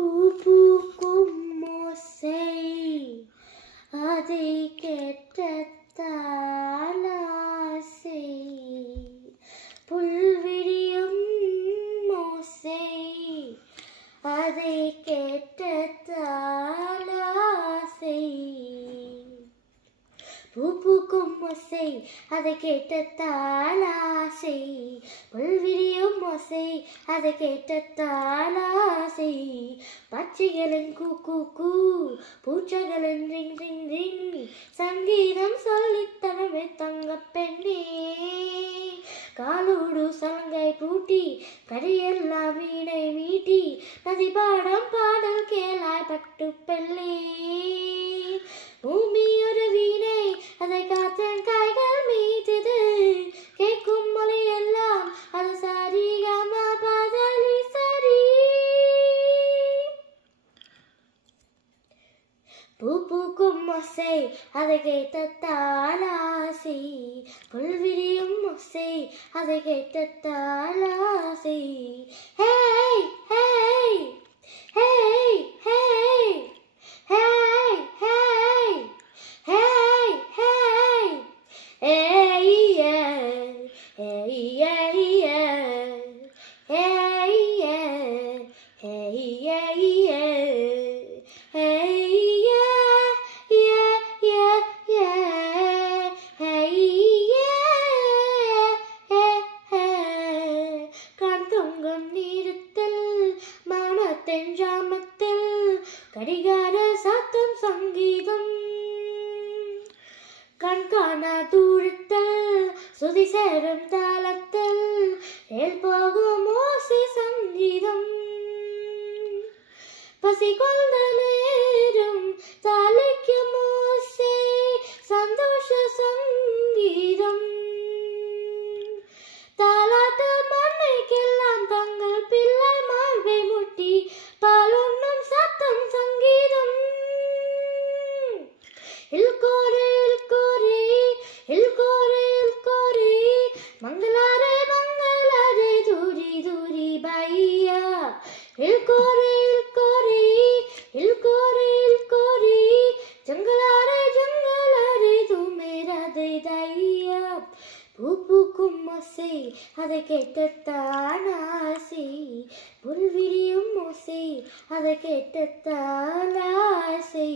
பூக்கும் ஓசை அதை கேட்டதால் ஆசை புல்விரியும் ஓசை அதை கேட்டதால் ஆசை பூக்கும் ஓசை அதை கேட்டதால் ஆசை புல்விரியும் ஓசை அதை கேட்டதால் ஆசை பச்சைகளின் கூ கூ கூ பூச்சைகளின் ரிங் ரிங் ரிங் சங்கீதம் சொல்லித்தனமே தங்க பெண்ணே காலோடு சலங்கை பூட்டி கரையெல்லாம் வீணை மீட்டி நதி பாடம் பாடல் கேளாய் பட்டு பெண்ணே பூமி ஒரு வீணை அதை காத்தன் கைகள் மீட்டது கேட்கும் மொழி எல்லாம் அது சரி கம பதலி சரி பூக்கும் ஓசை அதை கேட்டதால் ஆசை புல்விரியும் ஓசை அதை கேட்டதால் ஆசை ஹே ஹே ஹே ஹே Hey, hey, hey, hey, hey, yeah, hey, yeah, yeah, hey, yeah, hey, yeah, yeah, hey, yeah, yeah, yeah, yeah, hey, yeah, hey, hey, காந்தொங்கும் நீரத்தில் மானத்தின் ஜாமத்தில் கடிகார சாத்தம் சங்கீதம் கண்காண தூரத்தில் சுதி சேரும் தாளத்தில் ஏல் போகும் ஓசை சங்கீதம் பசி கொண்ட நேரம் தாளிக்கும் ஓசை சந்தோஷ சங்கீதம் தாலாட்ட மண்ணைக்கெல்லாம் தங்கள் பிள்ளை மார்பை முட்டி பாலொன்னும் சத்தம் சங்கீதம் இல்கோரே இல்கோரே இல்கோரே இல்கோரே மங்களாரே மங்களாரே தூரி தூரி பையா இல்கோரே இல்கோரே இல்கோரே இல்கோரே ஜங்களாரே ஜங்களாரே தூ மேரா தை தையா பூக்கும் ஓசை அதை கேட்டதால் ஆசை புல்விரியும் ஓசை அதை கேட்டதால் ஆசை